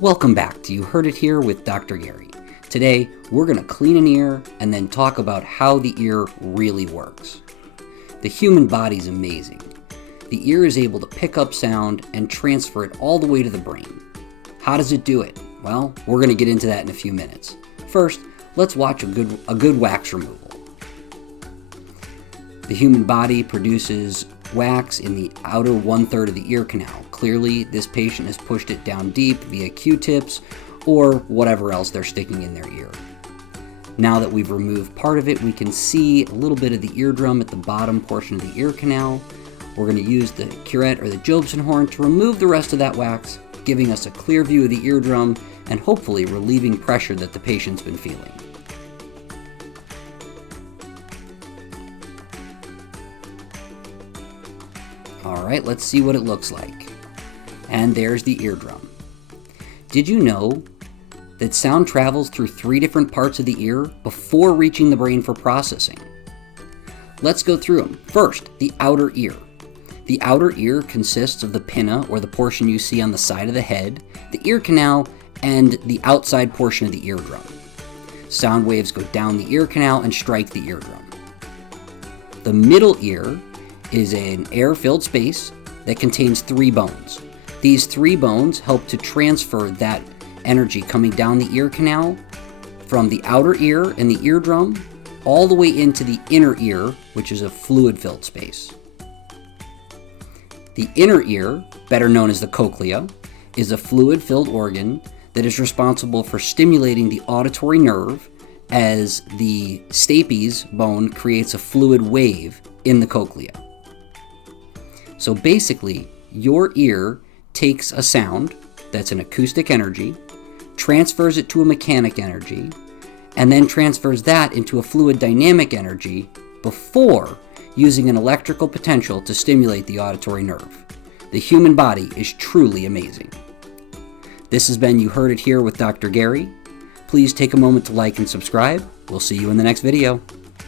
Welcome back to You Heard It Here with Dr. Gary. Today, we're going to clean an ear and then talk about how the ear really works. The human body is amazing. The ear is able to pick up sound and transfer it all the way to the brain. How does it do it? Well, we're going to get into that in a few minutes. First, let's watch a good wax removal. The human body produces wax in the outer 1/3 of the ear canal. Clearly, this patient has pushed it down deep via Q-tips or whatever else they're sticking in their ear. Now that we've removed part of it, we can see a little bit of the eardrum at the bottom portion of the ear canal. We're going to use the curette or the Jobson horn to remove the rest of that wax, giving us a clear view of the eardrum and hopefully relieving pressure that the patient's been feeling. Alright, let's see what it looks like. And there's the eardrum. Did you know that sound travels through 3 different parts of the ear before reaching the brain for processing? Let's go through them. First, the outer ear. The outer ear consists of the pinna, or the portion you see on the side of the head, the ear canal, and the outside portion of the eardrum. Sound waves go down the ear canal and strike the eardrum. The middle ear is an air-filled space that contains 3 bones. These 3 bones help to transfer that energy coming down the ear canal from the outer ear and the eardrum all the way into the inner ear, which is a fluid-filled space. The inner ear, better known as the cochlea, is a fluid-filled organ that is responsible for stimulating the auditory nerve as the stapes bone creates a fluid wave in the cochlea. So basically, your ear takes a sound that's an acoustic energy, transfers it to a mechanic energy, and then transfers that into a fluid dynamic energy before using an electrical potential to stimulate the auditory nerve. The human body is truly amazing. This has been You Heard It Here with Dr. Gary. Please take a moment to like and subscribe. We'll see you in the next video.